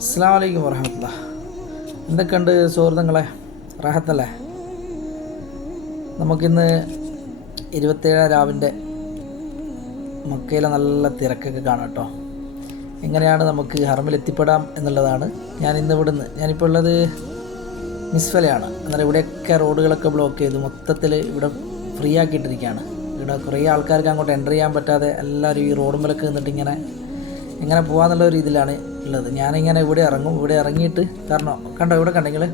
അസ്സാം വലൈക്കും വറഹമത്തുള്ള എന്തൊക്കെയുണ്ട് സുഹൃത്തുക്കളെ? റാഹത്തല്ലേ? നമുക്കിന്ന് ഇരുപത്തേഴാം രാവിന്റെ മക്കയിലെ നല്ല തിരക്കൊക്കെ കാണാം കേട്ടോ. എങ്ങനെയാണ് നമുക്ക് ഹർമിൽ എത്തിപ്പെടാം എന്നുള്ളതാണ്. ഞാൻ ഇന്ന് ഇവിടുന്ന് ഞാനിപ്പോൾ ഉള്ളത് മിസ്ഫലയാണ്. എന്നാൽ ഇവിടെയൊക്കെ റോഡുകളൊക്കെ ബ്ലോക്ക് ചെയ്ത് മൊത്തത്തിൽ ഇവിടെ ഫ്രീ ആക്കിയിട്ടിരിക്കുകയാണ്. ഇവിടെ കുറേ ആൾക്കാർക്ക് അങ്ങോട്ട് എന്റർ ചെയ്യാൻ പറ്റാതെ എല്ലാവരും ഈ റോഡുമ്മലൊക്കെ നിന്നിട്ട് ഇങ്ങനെ എങ്ങനെ പോകാന്നുള്ള ഒരു ഇതിലാണ് ഉള്ളത്. ഞാനിങ്ങനെ ഇവിടെ ഇറങ്ങും. ഇവിടെ ഇറങ്ങിയിട്ട് കാരണം കണ്ടോ ഇവിടെ കണ്ടെങ്കിൽ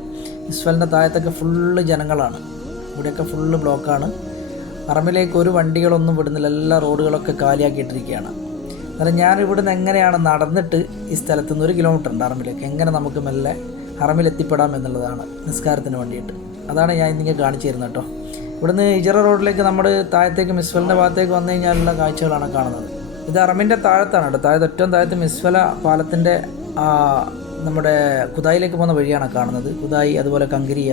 ഇസ്വലിന്റെ താഴത്തൊക്കെ ഫുള്ള് ജനങ്ങളാണ്. ഇവിടെയൊക്കെ ഫുള്ള് ബ്ലോക്കാണ്. പറമ്പിലേക്ക് ഒരു വണ്ടികളൊന്നും വിടുന്നില്ല. എല്ലാ റോഡുകളൊക്കെ കാലിയാക്കിയിട്ടിരിക്കുകയാണ്. അന്നേരം ഞാൻ നിന്ന് എങ്ങനെയാണ് നടന്നിട്ട് ഈ സ്ഥലത്ത് നിന്ന് ഒരു കിലോമീറ്റർ ഉണ്ട് അറമ്പിലേക്ക് എങ്ങനെ നമുക്ക് മെല്ലെ ഹറമിൽ എത്തിപ്പെടാം എന്നുള്ളതാണ് നിസ്കാരത്തിന് വേണ്ടിയിട്ട്. അതാണ് ഞാൻ ഇന്നിങ്ങനെ കാണിച്ചു തരുന്നത് കേട്ടോ. ഇവിടുന്ന് ഇജറ റോഡിലേക്ക് നമ്മുടെ താഴത്തേക്ക് മിസ്വലിന്റെ ഭാഗത്തേക്ക് വന്നു കഴിഞ്ഞാലുള്ള കാഴ്ചകളാണ് കാണുന്നത്. ഇത് അറമിന്റെ താഴത്താണ് കേട്ടോ. താഴത്ത് ഏറ്റവും താഴത്ത് മിസ്വല പാലത്തിന്റെ നമ്മുടെ കുതായിലേക്ക് പോകുന്ന വഴിയാണ് കാണുന്നത്. കുതായി അതുപോലെ കങ്കരിയ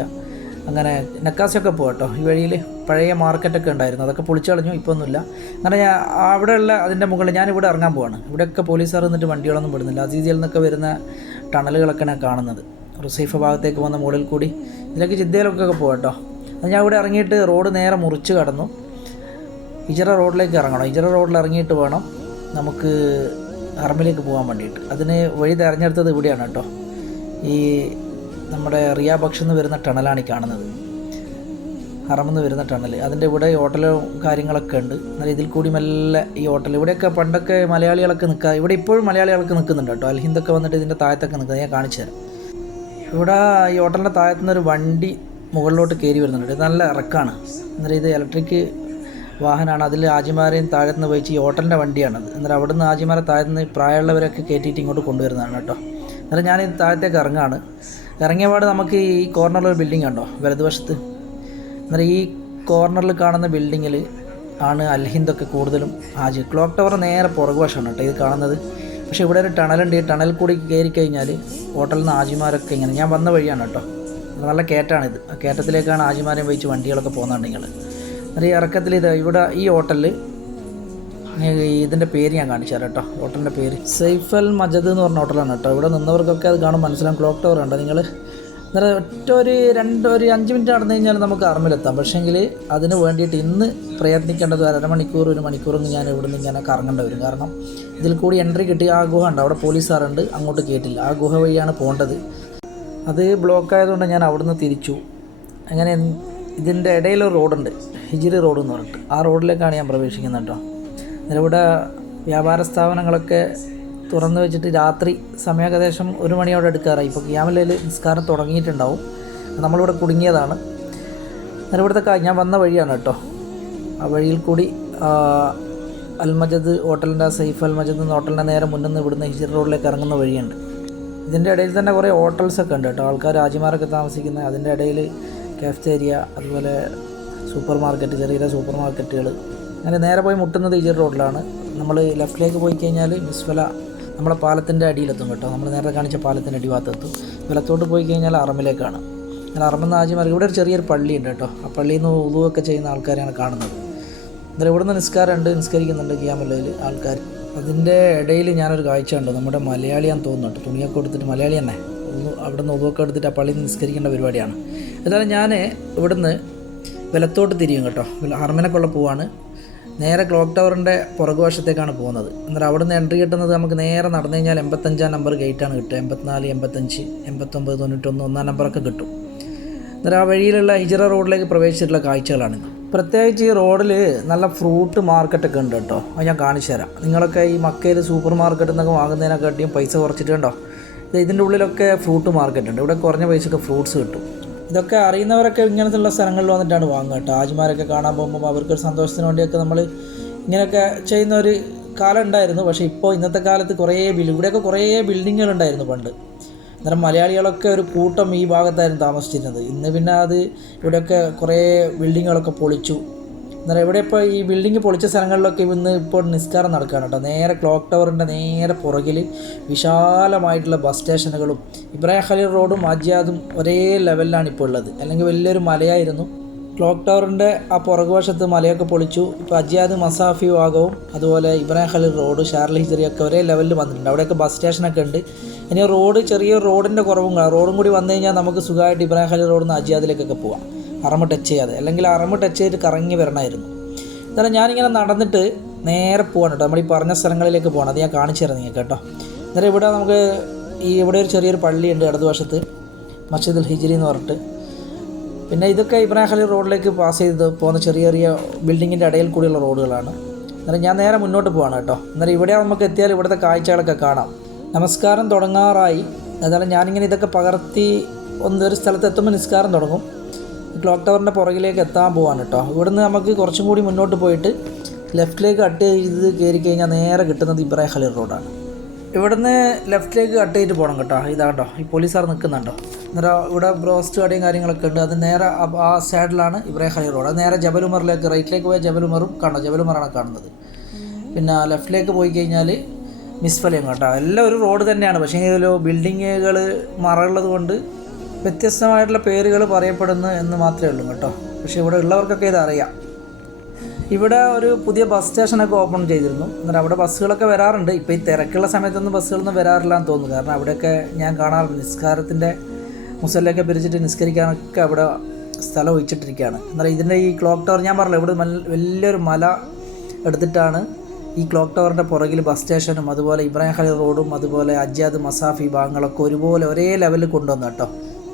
അങ്ങനെ നക്കാസിയൊക്കെ പോകും കേട്ടോ. ഈ വഴിയിൽ പഴയ മാർക്കറ്റൊക്കെ ഉണ്ടായിരുന്നു. അതൊക്കെ പൊളിച്ചു കളഞ്ഞു ഇപ്പോൾ ഒന്നുമില്ല അങ്ങനെ ഞാൻ അവിടെയുള്ള അതിന്റെ മുകളിൽ ഞാൻ ഇറങ്ങാൻ പോവാണ്. ഇവിടെയൊക്കെ പോലീസുകാർ നിന്നിട്ട് വണ്ടികളൊന്നും വിടുന്നില്ല. അസീസിയിൽ നിന്നൊക്കെ വരുന്ന ടണലുകളൊക്കെ ഞാൻ കാണുന്നത്. റുസൈഫ ഭാഗത്തേക്ക് പോകുന്ന മുകളിൽ കൂടി. ഇതിലേക്ക് ജിദ്ദയിലൊക്കെ പോകാം കേട്ടോ. അത് ഞാൻ ഇവിടെ ഇറങ്ങിയിട്ട് റോഡ് നേരെ മുറിച്ച് കടന്നു. ഇജറ റോഡിലേക്ക് ഇറങ്ങണം. ഇജറ റോഡിൽ ഇറങ്ങിയിട്ട് വേണം. നമുക്ക് ഹറമിലേക്ക് പോകാൻ വേണ്ടിയിട്ട്. അതിന് വഴി തിരഞ്ഞെടുത്തത് ഇവിടെയാണ് കേട്ടോ. ഈ നമ്മുടെ റിയാ എന്ന് വരുന്ന ടണലാണ് ഈ കാണുന്നത്. ഹറമെന്ന് വരുന്ന ടണൽ അതിന്റെ ഇവിടെ ഹോട്ടലും കാര്യങ്ങളൊക്കെ ഉണ്ട്. എന്നാൽ ഇതിൽ കൂടി മെല്ലെ ഈ ഹോട്ടൽ ഇവിടെയൊക്കെ പണ്ടൊക്കെ മലയാളികളൊക്കെ നിൽക്കുക ഇവിടെ ഇപ്പോഴും മലയാളികളൊക്കെ നിൽക്കുന്നുണ്ട് കേട്ടോ. അൽഹിന്ദൊക്കെ വന്നിട്ട് ഇതിന്റെ താഴത്തൊക്കെ നിൽക്കുന്നത് ഞാൻ കാണിച്ചു തരാം. ഇവിടെ ഈ ഹോട്ടലിന്റെ താഴത്തുനിന്ന് ഒരു വണ്ടി മുകളിലോട്ട് കയറി വരുന്നുണ്ട്. നല്ല ഇറക്കാണ്. അന്നേരം ഇത് ഇലക്ട്രിക് വാഹനമാണ് അതിൽ ആജിമാരെയും താഴത്തുനിന്ന് വഹിച്ച് ഈ ഹോട്ടലിന്റെ വണ്ടിയാണത് അന്നേരം അവിടുന്ന് ആജിമാരെ താഴത്തുനിന്ന് പ്രായമുള്ളവരൊക്കെ കയറ്റിയിട്ട് ഇങ്ങോട്ട് കൊണ്ടുവരുന്നതാണ് കേട്ടോ. എന്നിട്ട് ഞാൻ താഴത്തേക്ക് ഇറങ്ങാണ്. ഇറങ്ങിയ പാട് നമുക്ക് ഈ കോർണറിൽ ഒരു ബിൽഡിംഗ് ഉണ്ടോ വലതുവശത്ത്. എന്നിട്ട് ഈ കോർണറിൽ കാണുന്ന ബിൽഡിങ്ങിൽ ആണ് അൽഹിന്ദൊക്കെ കൂടുതലും ആജി. ക്ലോക്ക് ടവർ നേരെ പുറകുവശമാണ് കേട്ടോ ഇത് കാണുന്നത്. പക്ഷേ ഇവിടെ ഒരു ടണലുണ്ട് ഈ ടണൽ കൂടി കയറി കഴിഞ്ഞാൽ ഹോട്ടലിൽ നിന്ന് ആജിമാരൊക്കെ ഇങ്ങനെ. ഞാൻ വന്ന വഴിയാണ് കേട്ടോ. നല്ല കയറ്റാണിത് ആ കയറ്റത്തിലേക്കാണ് ആജിമാരെയും വഹിച്ച് വണ്ടികളൊക്കെ പോകുന്നുണ്ടെങ്കിൽ ഈ ഇറക്കത്തിൽ ഇത് ഇവിടെ ഈ ഹോട്ടലിൽ ഇതിന്റെ പേര് ഞാൻ കാണിച്ചു തരാം കേട്ടോ. ഹോട്ടലിന്റെ പേര്. സൈഫൽ മജദ് എന്ന് പറഞ്ഞ ഹോട്ടലാണ് കേട്ടോ. ഇവിടെ നിന്നവർക്കൊക്കെ അത് കാണാൻ മനസ്സിലാവും. ക്ലോക്ക് ടവർ ഉണ്ട് നിങ്ങൾ അന്നേരം ഒറ്റ ഒരു രണ്ട് ഒരു അഞ്ച് മിനിറ്റ് നടന്നു കഴിഞ്ഞാൽ നമുക്ക് അറമിലെത്താം പക്ഷേങ്കിൽ അതിന് വേണ്ടിയിട്ട് ഇന്ന് പ്രയത്നിക്കേണ്ടത് ഒരു അരമണിക്കൂർ ഒരു ഒന്ന് ഞാൻ ഇവിടെ നിന്ന് ഇങ്ങനെ കറങ്ങേണ്ടി വരും. കാരണം ഇതിൽ കൂടി എൻട്രി കിട്ടി ആ ഗുഹ ഉണ്ട് അവിടെ പോലീസ് പോലീസുകാരുണ്ട് അങ്ങോട്ട് കേട്ടില്ല. ആ ഗുഹ വഴിയാണ് പോകേണ്ടത്. അത് ബ്ലോക്ക് ആയതുകൊണ്ട് ഞാൻ അവിടുന്ന് തിരിച്ചു. അങ്ങനെ ഇതിന്റെ ഇടയിലൊരു ഒരു റോഡുണ്ട്. ഹിജിരി റോഡ് എന്ന് പറഞ്ഞിട്ട്. ആ റോഡിലേക്കാണ് ഞാൻ പ്രവേശിക്കുന്നത് കേട്ടോ. ഇവിടെ വ്യാപാര സ്ഥാപനങ്ങളൊക്കെ തുറന്നു വെച്ചിട്ട് രാത്രി സമയം ഏകദേശം ഒരു മണിയോടെ എടുക്കാറായി. ഇപ്പോൾ ക്യാമലയിൽ നിസ്കാരം തുടങ്ങിയിട്ടുണ്ടാവും. നമ്മളിവിടെ കുടുങ്ങിയതാണ്. നിലവിടുത്തെ ഞാൻ വന്ന വഴിയാണ് കേട്ടോ. ആ വഴിയിൽ കൂടി അൽമജദ് ഹോട്ടലിന്റെ സൈഫ് അൽമജദ് എന്ന ഹോട്ടലിന്റെ നേരെ മുന്നിൽ നിന്ന് ഇവിടുന്ന് ഹിജിർ റോഡിലേക്ക് ഇറങ്ങുന്ന വഴിയുണ്ട്. ഇതിന്റെ ഇടയിൽ തന്നെ കുറേ ഹോട്ടൽസൊക്കെ ഉണ്ട് കേട്ടോ. ആൾക്കാർ രാജിമാരൊക്കെ താമസിക്കുന്ന അതിന്റെ ഇടയിൽ കാഫ്റ്റേരിയ അതുപോലെ സൂപ്പർ മാർക്കറ്റ് ചെറിയ സൂപ്പർ മാർക്കറ്റുകൾ. അങ്ങനെ നേരെ പോയി മുട്ടുന്നത് ഇജർ റോഡിലാണ്. നമ്മൾ ലെഫ്റ്റിലേക്ക് പോയി കഴിഞ്ഞാൽ മിസ്വല നമ്മുടെ പാലത്തിന്റെ അടിയിലെത്തും കേട്ടോ. നമ്മൾ നേരത്തെ കാണിച്ച പാലത്തിന്റെ അടിഭാഗത്തെത്തും. വലത്തോട്ട് പോയി കഴിഞ്ഞാൽ അറമിലേക്കാണ്. അങ്ങനെ അറമെന്ന് ആദ്യം അറിയാം ഇവിടെ ഒരു ചെറിയൊരു പള്ളിയുണ്ട് കേട്ടോ. ആ പള്ളിയിൽ നിന്ന് ഉളുവൊക്കെ ചെയ്യുന്ന ആൾക്കാരെയാണ് കാണുന്നത്. എന്നാൽ ഇവിടെ നിന്ന് നിസ്കാരമുണ്ട്. നിസ്കരിക്കുന്നുണ്ട് ഗ്യാമല്ലയിൽ ആൾക്കാർ. അതിന്റെ ഇടയിൽ ഞാനൊരു കാഴ്ച ഉണ്ട് നമ്മുടെ മലയാളിയാന്ന് തോന്നുന്നുണ്ട് തുണിയൊക്കെ കൊടുത്തിട്ട് മലയാളി തന്നെ. അവിടെ ഒതുവൊക്കെ എടുത്തിട്ട് ആ പള്ളിയിൽ നിന്ന് നിസ്കരിക്കേണ്ട പരിപാടിയാണ്. എന്നാലും ഞാൻ ഇവിടുന്ന് വലത്തോട്ട് തിരിയും കേട്ടോ. ഹർമനക്കുള്ള പോവാണ്. നേരെ ക്ലോക്ക് ടവറിന്റെ പുറകുവശത്തേക്കാണ് പോകുന്നത്. എന്നിട്ട് അവിടെ നിന്ന് എൻട്രി കിട്ടുന്നത് നമുക്ക് നേരെ നടന്നു കഴിഞ്ഞാൽ എൺപത്തഞ്ചാം നമ്പർ ഗേറ്റാണ് കിട്ടുക. എൺപത്തിനാല് എൺപത്തഞ്ച് എൺപത്തൊമ്പത് തൊണ്ണൂറ്റൊന്ന് ഒന്നാം നമ്പറൊക്കെ കിട്ടും. എന്നിട്ട് ആ വഴിയിലുള്ള ഹിജറ റോഡിലേക്ക് പ്രവേശിച്ചിട്ടുള്ള കാഴ്ചകളാണ് പ്രത്യേകിച്ച് ഈ റോഡിൽ നല്ല ഫ്രൂട്ട് മാർക്കറ്റൊക്കെ ഉണ്ട് കേട്ടോ. അത് ഞാൻ കാണിച്ചു തരാം. നിങ്ങളൊക്കെ ഈ മക്കയിൽ സൂപ്പർ മാർക്കറ്റിൽ നിന്നൊക്കെ വാങ്ങുന്നതിനെക്കാട്ടിയും പൈസ കുറച്ചിട്ടുണ്ടോ? ഇത് ഇതിന്റെ ഉള്ളിലൊക്കെ ഫ്രൂട്ട് മാർക്കറ്റ് ഉണ്ട്. ഇവിടെ കുറഞ്ഞ പൈസയൊക്കെ ഫ്രൂട്ട്സ് കിട്ടും. ഇതൊക്കെ അറിയുന്നവരൊക്കെ ഇങ്ങനത്തുള്ള സ്ഥലങ്ങളിൽ വന്നിട്ടാണ് വാങ്ങുക കേട്ടോ. ആജിമാരൊക്കെ കാണാൻ പോകുമ്പോൾ അവർക്കൊരു സന്തോഷത്തിന് വേണ്ടിയൊക്കെ നമ്മൾ ഇങ്ങനെയൊക്കെ ചെയ്യുന്ന ഒരു കാലം ഉണ്ടായിരുന്നു. പക്ഷേ ഇപ്പോൾ ഇന്നത്തെ കാലത്ത് കുറേ ബിൽ ഇവിടെയൊക്കെ കുറേ ബിൽഡിങ്ങുകൾ ഉണ്ടായിരുന്നു പണ്ട്. അന്നേരം മലയാളികളൊക്കെ ഒരു കൂട്ടം ഈ ഭാഗത്തായിരുന്നു താമസിച്ചിരുന്നത്. ഇന്ന് പിന്നെ അത് ഇവിടെയൊക്കെ കുറേ ബിൽഡിങ്ങുകളൊക്കെ പൊളിച്ചു. അന്നേരം ഇവിടെ ഇപ്പോൾ ഈ ബിൽഡിങ് പൊളിച്ച സ്ഥലങ്ങളിലൊക്കെ ഇന്ന് ഇപ്പോൾ നിസ്കാരം നടക്കുകയാണ് കേട്ടോ. നേരെ ക്ലോക്ക് ടവറിന്റെ നേരെ പുറകിൽ വിശാലമായിട്ടുള്ള ബസ് സ്റ്റേഷനുകളും ഇബ്രാഹിം ഖലീൽ റോഡും അജിയാദും ഒരേ ലെവലിലാണ് ഇപ്പോൾ ഉള്ളത്. അല്ലെങ്കിൽ വലിയൊരു മലയായിരുന്നു. ക്ലോക്ക് ടവറിന്റെ ആ പുറകുവശത്ത് മലയൊക്കെ പൊളിച്ചു. ഇപ്പോൾ അജിയാദ് മസാഫി ഭാഗവും അതുപോലെ ഇബ്രാഹിം ഖലീൽ റോഡ് ഷാർലി ഹിജറി ഒക്കെ ഒരേ ലെവലിൽ വന്നിട്ടുണ്ട്. അവിടെയൊക്കെ ബസ് സ്റ്റേഷനൊക്കെ ഉണ്ട്. ഇനി റോഡ് ചെറിയ റോഡിന്റെ കുറവും റോഡും കൂടി വന്നു കഴിഞ്ഞാൽ നമുക്ക് സുഖമായിട്ട് ഇബ്രാഹിം ഖലീൽ റോഡിൽ നിന്ന് അജിയാദിലേക്കൊക്കെ പോവാം. അറമ ടച്ച് ചെയ്യാതെ. അല്ലെങ്കിൽ അറമ ടച്ച് ചെയ്തിട്ട് കറങ്ങി വരണമായിരുന്നു. എന്നാലും ഞാനിങ്ങനെ നടന്നിട്ട് നേരെ പോവാണ് കേട്ടോ. നമ്മൾ ഈ പറഞ്ഞ സ്ഥലങ്ങളിലേക്ക് പോകണം അത് ഞാൻ കാണിച്ചു തരാം നിങ്ങൾക്ക് കേട്ടോ. അന്നേരം ഇവിടെ നമുക്ക് ഈ ഇവിടെ ഒരു ചെറിയൊരു പള്ളിയുണ്ട് ഇടതുവശത്ത്. മസ്ജിദുൽ ഹിജിരി എന്ന് പറഞ്ഞിട്ട്. പിന്നെ ഇതൊക്കെ ഇബ്രാഹിം റോഡിലേക്ക് പാസ് ചെയ്ത് പോകുന്ന ചെറിയ ചെറിയ ബിൽഡിങ്ങിന്റെ ഇടയിൽ കൂടിയുള്ള റോഡുകളാണ്. അന്നേരം ഞാൻ നേരെ മുന്നോട്ട് പോവാണ് കേട്ടോ. അന്നേരം ഇവിടെ നമുക്ക് എത്തിയാൽ ഇവിടുത്തെ കാഴ്ചകളൊക്കെ കാണാം. നമസ്കാരം തുടങ്ങാറായി. അതായത് ഞാനിങ്ങനെ ഇതൊക്കെ പകർത്തി ഒന്ന് ഒരു സ്ഥലത്ത് എത്തുമ്പോൾ നിസ്കാരം തുടങ്ങും. ക്ലോക്ക് ടവറിന്റെ പുറകിലേക്ക് എത്താൻ പോവാണ് കേട്ടോ. ഇവിടുന്ന് നമുക്ക് കുറച്ചും കൂടി മുന്നോട്ട് പോയിട്ട് ലെഫ്റ്റിലേക്ക് കട്ട് ചെയ്ത് കയറി കഴിഞ്ഞാൽ നേരെ കിട്ടുന്നത് ഇബ്രാഹിം ഖലീൽ റോഡാണ് ഇവിടുന്ന് ലെഫ്റ്റിലേക്ക് കട്ട് ചെയ്തിട്ട് പോകണം കേട്ടോ. ഇതാ കേട്ടോ ഈ പോലീസുകാർ നിൽക്കുന്നുണ്ടോ അന്നേരം ഇവിടെ ബ്രോസ്റ്റ് കടയും കാര്യങ്ങളൊക്കെ ഉണ്ട്. അത് നേരെ ആ- സൈഡിലാണ് ഇബ്രാഹിം ഖലീൽ റോഡ്. അത് നേരെ ജബലുമറിലേക്ക് റൈറ്റിലേക്ക് പോയാൽ ജബലുമറും കാണാം. ജബലുമറാണ് കാണുന്നത്. പിന്നെ ലെഫ്റ്റിലേക്ക് പോയി കഴിഞ്ഞാൽ മിസ്ഫലയും കേട്ടോ. എല്ലാം ഒരു റോഡ് തന്നെയാണ്. പക്ഷേ ഇതിൽ ബിൽഡിങ്ങുകൾ മറയുള്ളത് കൊണ്ട് വ്യത്യസ്തമായിട്ടുള്ള പേരുകൾ പറയപ്പെടുന്നു എന്ന് മാത്രമേ ഉള്ളൂ കേട്ടോ. പക്ഷേ ഇവിടെ ഉള്ളവർക്കൊക്കെ ഇതറിയാം ഇവിടെ ഒരു പുതിയ ബസ് സ്റ്റേഷനൊക്കെ ഓപ്പൺ ചെയ്തിരുന്നു. എന്നിട്ട് അവിടെ ബസ്സുകളൊക്കെ വരാറുണ്ട്. ഇപ്പോൾ ഈ തിരക്കുള്ള സമയത്തൊന്നും ബസ്സുകളൊന്നും വരാറില്ല എന്ന് തോന്നുന്നു. കാരണം അവിടെയൊക്കെ ഞാൻ കാണാറുണ്ട്. നിസ്കാരത്തിന്റെ മുസല്ലൊക്കെ പിരിച്ചിട്ട് നിസ്കരിക്കാനൊക്കെ അവിടെ സ്ഥലം ഒഴിച്ചിട്ടിരിക്കുകയാണ്. എന്നാൽ ഇതിന്റെ ഈ ക്ലോക്ക് ടവർ ഞാൻ പറഞ്ഞില്ല ഇവിടെ വലിയൊരു മല എടുത്തിട്ടാണ് ഈ ക്ലോക്ക് ടവറിന്റെ പുറകിൽ ബസ് സ്റ്റേഷനും അതുപോലെ ഇബ്രാഹിം ഖലീൽ റോഡും അതുപോലെ അജാദ് മസാഫി ഭാഗങ്ങളൊക്കെ ഒരുപോലെ ഒരേ ലെവലിൽ കൊണ്ടുവന്നു കേട്ടോ.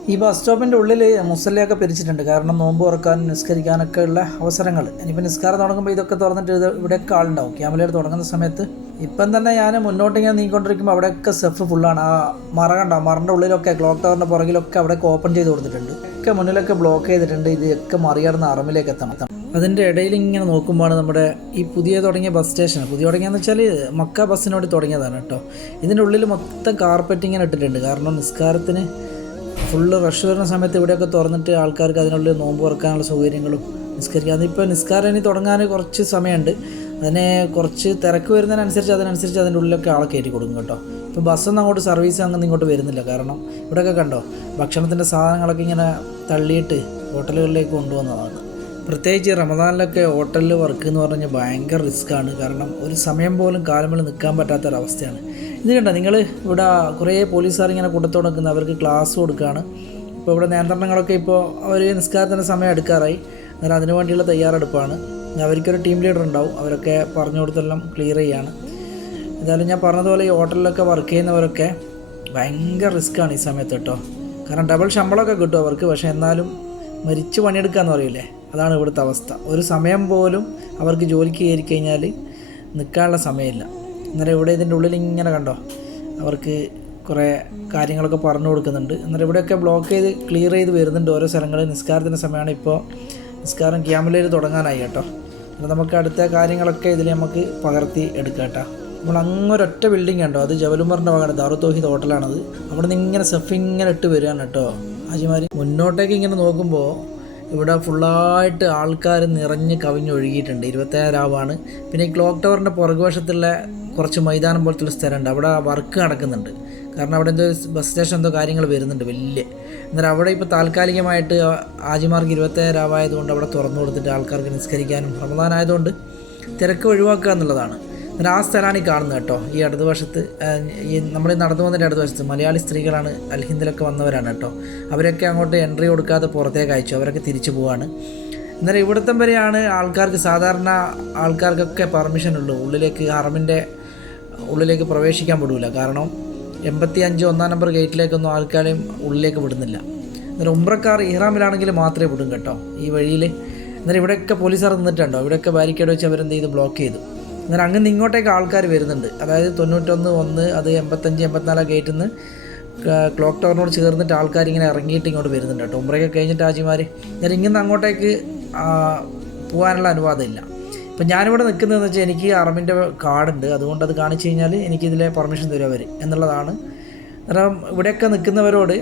ഈ ബസ് സ്റ്റോപ്പിന്റെ ഉള്ളിൽ മുസല്ലയൊക്കെ പിരിച്ചിട്ടുണ്ട്. കാരണം നോമ്പ് തുറക്കാനും നിസ്കരിക്കാനൊക്കെ ഉള്ള അവസരങ്ങൾ. ഇനിയിപ്പോൾ നിസ്കാരം തുടങ്ങുമ്പോൾ ഇതൊക്കെ തുറന്നിട്ട് ഇത് ഇവിടെയൊക്കെ ആളുണ്ടാവും. ക്യാമലയിൽ തുടങ്ങുന്ന സമയത്ത് ഇപ്പം തന്നെ ഞാൻ മുന്നോട്ട് ഇങ്ങനെ നീങ്ങിക്കൊണ്ടിരിക്കുമ്പോൾ അവിടെയൊക്കെ സെഫ് ഫുള്ളാണ് ആ മറ കണ്ടോ? മറിന്റെ ഉള്ളിലൊക്കെ ക്ലോക്ക് ടവറിന്റെ പുറകിലൊക്കെ അവിടെയൊക്കെ ഓപ്പൺ ചെയ്ത് കൊടുത്തിട്ടുണ്ട്. ഒക്കെ മുന്നിലൊക്കെ ബ്ലോക്ക് ചെയ്തിട്ടുണ്ട്. ഇതൊക്കെ മറികടന്ന് അറമിലേക്ക് എത്തണം. അതിന്റെ ഇടയിൽ ഇങ്ങനെ നോക്കുമ്പോഴാണ് നമ്മുടെ ഈ പുതിയ തുടങ്ങിയ ബസ് സ്റ്റേഷൻ പുതിയ തുടങ്ങിയെന്ന് വെച്ചാൽ മക്ക ബസ്സിനോട് തുടങ്ങിയതാണ് കേട്ടോ. ഇതിന്റെ ഉള്ളിൽ മൊത്തം കാർപ്പറ്റ് ഇങ്ങനെ ഇട്ടിട്ടുണ്ട്. കാരണം നിസ്കാരത്തിന് ഫുള്ള് റഷ് വരുന്ന സമയത്ത് ഇവിടെയൊക്കെ തുറന്നിട്ട് ആൾക്കാർക്ക് അതിനുള്ളിൽ നോമ്പ് തുറക്കാനുള്ള സൗകര്യങ്ങളും നിസ്കരിക്കുക അതിപ്പോൾ നിസ്കാരം ഇനി തുടങ്ങാൻ കുറച്ച് സമയമുണ്ട്. അതിനെ കുറച്ച് തിരക്ക് വരുന്നതിനനുസരിച്ച് അതിനനുസരിച്ച് അതിന്റെ ഉള്ളിലൊക്കെ ആളെ കയറ്റി കൊടുക്കും കേട്ടോ. ഇപ്പോൾ ബസ്സൊന്നും അങ്ങോട്ട് സർവീസ് അങ്ങനെ ഇങ്ങോട്ട് വരുന്നില്ല. കാരണം ഇവിടെയൊക്കെ കണ്ടോ ഭക്ഷണത്തിന്റെ സാധനങ്ങളൊക്കെ ഇങ്ങനെ തള്ളിയിട്ട് ഹോട്ടലുകളിലേക്ക് കൊണ്ടുവന്നതാണ്. പ്രത്യേകിച്ച് റമദാനിലൊക്കെ ഹോട്ടലിൽ വർക്ക് എന്ന് പറഞ്ഞാൽ ഭയങ്കര റിസ്ക്കാണ് കാരണം ഒരു സമയം പോലും കാലമിൽ നിൽക്കാൻ പറ്റാത്തൊരവസ്ഥയാണ്. ഇത് കണ്ടോ നിങ്ങൾ ഇവിടെ കുറേ പോലീസുകാർ ഇങ്ങനെ കൂട്ടത്തോടെ അവർക്ക് ക്ലാസ് കൊടുക്കുകയാണ്. ഇപ്പോൾ ഇവിടെ നിയന്ത്രണങ്ങളൊക്കെ ഇപ്പോൾ അവർ നിസ്കാരത്തിന്റെ സമയം എടുക്കാറായി. അങ്ങനെ അതിനു വേണ്ടിയുള്ള തയ്യാറെടുപ്പാണ്. അവർക്കൊരു ടീം ലീഡർ ഉണ്ടാവും. അവരൊക്കെ പറഞ്ഞു കൊടുത്തെല്ലാം ക്ലിയർ ചെയ്യാണ്. എന്തായാലും ഞാൻ പറഞ്ഞതുപോലെ ഈ ഹോട്ടലിലൊക്കെ വർക്ക് ചെയ്യുന്നവരൊക്കെ ഭയങ്കര റിസ്ക്കാണ് ഈ സമയത്ത് കേട്ടോ. കാരണം ഡബിൾ ശമ്പളമൊക്കെ കിട്ടും അവർക്ക്. പക്ഷേ എന്നാലും മരിച്ച് പണിയെടുക്കാന്ന് പറയില്ലേ? അതാണ് ഇവിടുത്തെ അവസ്ഥ. ഒരു സമയം പോലും അവർക്ക് ജോലിക്ക് കയറി കഴിഞ്ഞാൽ നിൽക്കാനുള്ള സമയമില്ല. അന്നേരം ഇവിടെ ഇതിന്റെ ഉള്ളിൽ ഇങ്ങനെ കണ്ടോ? അവർക്ക് കുറേ കാര്യങ്ങളൊക്കെ പറഞ്ഞു കൊടുക്കുന്നുണ്ട്. അന്നേരം ഇവിടെയൊക്കെ ബ്ലോക്ക് ചെയ്ത് ക്ലിയർ ചെയ്ത് വരുന്നുണ്ട് ഓരോ സ്ഥലങ്ങളിൽ. നിസ്കാരത്തിന്റെ സമയമാണ് ഇപ്പോൾ. നിസ്കാരം ക്യാമലയിൽ തുടങ്ങാനായി കേട്ടോ. അപ്പോൾ നമുക്ക് അടുത്ത കാര്യങ്ങളൊക്കെ ഇതിൽ നമുക്ക് പകർത്തി എടുക്കാം കേട്ടോ. നമ്മൾ അങ്ങൊരൊറ്റ ബിൽഡിംഗ് ഉണ്ടോ അത് ജവലുമറിന്റെ ഭാഗമാണ്. ദാറുത്തോഹിദ് ഹോട്ടലാണത്. അവിടെ നിന്ന് ഇങ്ങനെ സെഫ് ഇങ്ങനെ ഇട്ട് വരികയാണ് കേട്ടോ. ഹാജിമാർ മുന്നോട്ടേക്ക് ഇങ്ങനെ നോക്കുമ്പോൾ ഇവിടെ ഫുള്ളായിട്ട് ആൾക്കാർ നിറഞ്ഞ് കവിഞ്ഞൊഴുകിയിട്ടുണ്ട്. ഇരുപത്തേഴാവാണ് പിന്നെ ഈ ക്ലോക്ക് ടവറിന്റെ പുറകുവശത്തുള്ള കുറച്ച് മൈതാനം പോലത്തുള്ള സ്ഥലമുണ്ട്. അവിടെ വർക്ക് നടക്കുന്നുണ്ട്. കാരണം അവിടെ എന്തോ ബസ് സ്റ്റേഷൻ എന്തോ കാര്യങ്ങൾ വരുന്നുണ്ട് വലിയ. എന്നാൽ അവിടെ ഇപ്പോൾ താൽക്കാലികമായിട്ട് ആജിമാർക്ക് ഇരുപത്തേഴാവായതുകൊണ്ട് അവിടെ തുറന്നു കൊടുത്തിട്ട് ആൾക്കാർക്ക് നിസ്കരിക്കാനും റമദാൻ ആയതുകൊണ്ട് തിരക്ക് ഒഴിവാക്കുക എന്നുള്ളതാണ്. എന്നാൽ ആ സ്ഥലമാണ് ഈ കാണുന്നത് കേട്ടോ. ഈ ഇടതുവശത്ത് വശത്ത് ഈ നമ്മൾ നടന്നു വന്നതിന്റെ ഇടതുവശത്ത് മലയാളി സ്ത്രീകളാണ് അൽഹിന്ദിലൊക്കെ വന്നവരാണ് കേട്ടോ. അവരൊക്കെ അങ്ങോട്ട് എൻട്രി കൊടുക്കാതെ പുറത്തേക്ക് അയച്ചു. അവരൊക്കെ തിരിച്ചു പോവാണ്. എന്നാൽ ഇവിടത്തം വരെയാണ് ആൾക്കാർക്ക് സാധാരണ ആൾക്കാർക്കൊക്കെ പെർമിഷൻ ഉള്ളൂ. ഉള്ളിലേക്ക് ഹറമിന്റെ ഉള്ളിലേക്ക് പ്രവേശിക്കാൻ വിടൂല. കാരണം എൺപത്തി അഞ്ച് ഒന്നാം നമ്പർ ഗേറ്റിലേക്കൊന്നും ആൾക്കാരെയും ഉള്ളിലേക്ക് വിടുന്നില്ല. അന്നേരം ഉമ്രക്കാർ ഇഹ്റാമിലാണെങ്കിൽ മാത്രമേ വിടും കേട്ടോ. ഈ വഴിയിൽ അന്നേരം ഇവിടെയൊക്കെ പോലീസുകാർ നിന്നിട്ടുണ്ടോ? ഇവിടെയൊക്കെ ബാരിക്കേഡ് വെച്ച് അവരെന്ത് ചെയ്ത്? ബ്ലോക്ക് ചെയ്തു. അങ്ങനെ അങ്ങനെ ഇങ്ങോട്ടേക്ക് ആൾക്കാർ വരുന്നുണ്ട്. അതായത് തൊണ്ണൂറ്റൊന്ന് ഒന്ന് അത് എൺപത്തഞ്ച് എൺപത്തിനാലാം ഗേറ്റിൽ നിന്ന് ക്ലോക്ക് ടവറിനോട് ചേർന്നിട്ട് ആൾക്കാർ ഇങ്ങനെ ഇറങ്ങിയിട്ട് ഇങ്ങോട്ട് വരുന്നുണ്ട് കേട്ടോ. ഉമ്രയൊക്കെ കഴിഞ്ഞിട്ട് ആജിമാർ അന്നേരം ഇങ്ങനെ അങ്ങോട്ടേക്ക് പോകാനുള്ള അനുവാദം ഇപ്പം ഞാനിവിടെ നിൽക്കുന്നതെന്ന് വെച്ചാൽ എനിക്ക് അറബിന്റെ കാർഡുണ്ട്. അതുകൊണ്ട് അത് കാണിച്ചു കഴിഞ്ഞാൽ എനിക്കിതിലെ പെർമിഷൻ തരും അവർ എന്നുള്ളതാണ്. കാരണം ഇവിടെയൊക്കെ നിൽക്കുന്നവരോട്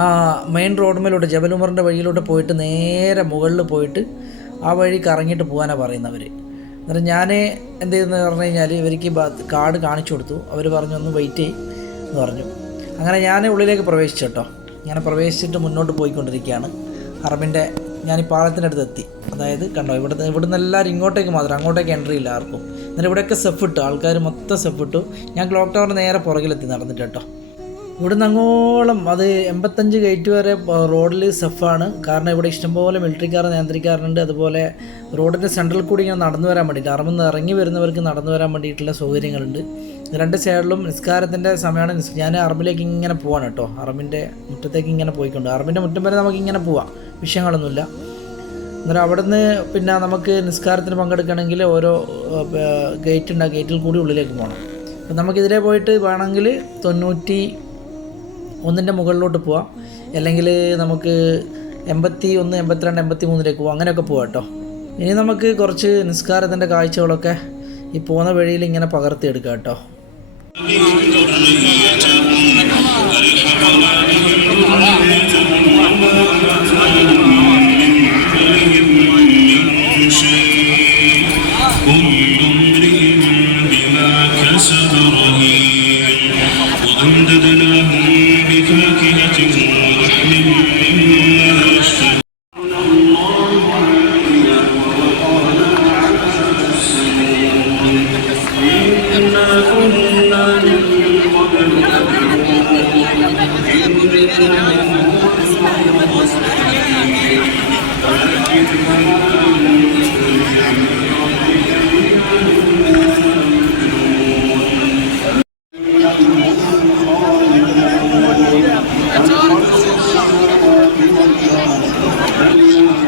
ആ മെയിൻ റോഡുമേലോട്ട് ജബലുമറിന്റെ വഴിയിലോട്ട് പോയിട്ട് നേരെ മുകളിൽ പോയിട്ട് ആ വഴി കറങ്ങിയിട്ട് പോകാനാണ് പറയുന്നവർ അന്നേരം ഞാൻ എന്ത് ചെയ്തെന്ന് പറഞ്ഞു കഴിഞ്ഞാൽ ഇവർക്ക് കാർഡ് കാണിച്ചു കൊടുത്തു. അവർ പറഞ്ഞു ഒന്ന് വെയിറ്റ് ചെയ്യും എന്ന് പറഞ്ഞു. അങ്ങനെ ഞാൻ ഉള്ളിലേക്ക് പ്രവേശിച്ചു കേട്ടോ ഞാൻ പ്രവേശിച്ചിട്ട് മുന്നോട്ട് പോയിക്കൊണ്ടിരിക്കുകയാണ് അറബിന്റെ ഞാൻ ഈ പാലത്തിനടുത്ത് എത്തി. അതായത് കണ്ടോ ഇവിടെ ഇവിടുന്ന് എല്ലാവരും ഇങ്ങോട്ടേക്ക് മാത്രം അങ്ങോട്ടേക്ക് എൻട്രി ഇല്ല ആർക്കും. എന്നിട്ട് ഇവിടെയൊക്കെ സെഫ് ഇട്ടു ആൾക്കാർ മൊത്തം സെഫ് ഇട്ടു. ഞാൻ ക്ലോക്ക് ടവറിന് നേരെ പുറകിലെത്തി നടന്നിട്ട് കേട്ടോ ഇവിടുന്ന് അങ്ങോളം അത് എൺപത്തഞ്ച് ഗേറ്റ് വരെ റോഡിൽ സെഫാണ് കാരണം ഇവിടെ ഇഷ്ടംപോലെ മിലിറ്ററിക്കാർ നിയന്ത്രിക്കാറുണ്ട് അതുപോലെ റോഡിന്റെ സെൻട്രൽ കൂടി ഇങ്ങനെ നടന്നു വരാൻ വേണ്ടിയിട്ട് അറമെന്ന് ഇറങ്ങി വരുന്നവർക്ക് നടന്നു വരാൻ വേണ്ടിയിട്ടുള്ള സൗകര്യങ്ങളുണ്ട്. രണ്ട് സൈഡിലും നിസ്കാരത്തിന്റെ സമയമാണ്. ഞാൻ അറബിലേക്ക് ഇങ്ങനെ പോവാണ് കേട്ടോ. അറബിന്റെ മുറ്റത്തേക്ക് ഇങ്ങനെ പോയിക്കൊണ്ട്. അറബിന്റെ മുറ്റം വരെ നമുക്ക് ഇങ്ങനെ പോവാം. വിഷയങ്ങളൊന്നുമില്ല. അന്നേരം അവിടുന്ന് പിന്നെ നമുക്ക് നിസ്കാരത്തിന് പങ്കെടുക്കണമെങ്കിൽ ഓരോ ഗേറ്റ് ഉണ്ട്. ആ ഗേറ്റിൽ കൂടി ഉള്ളിലേക്ക് പോകണം അപ്പം നമുക്കിതിലേ പോയിട്ട് വേണമെങ്കിൽ തൊണ്ണൂറ്റി ഒന്നിന്റെ മുകളിലോട്ട് പോവാം. അല്ലെങ്കിൽ നമുക്ക് എൺപത്തി ഒന്ന് എൺപത്തിരണ്ട് എൺപത്തി മൂന്നിലേക്ക് പോവാം. അങ്ങനെയൊക്കെ പോവാം കേട്ടോ. ഇനി നമുക്ക് കുറച്ച് നിസ്കാരത്തിന്റെ കാഴ്ചകളൊക്കെ ഈ പോകുന്ന വഴിയിൽ ഇങ്ങനെ പകർത്തിയെടുക്കാം കേട്ടോ. كل Thank you.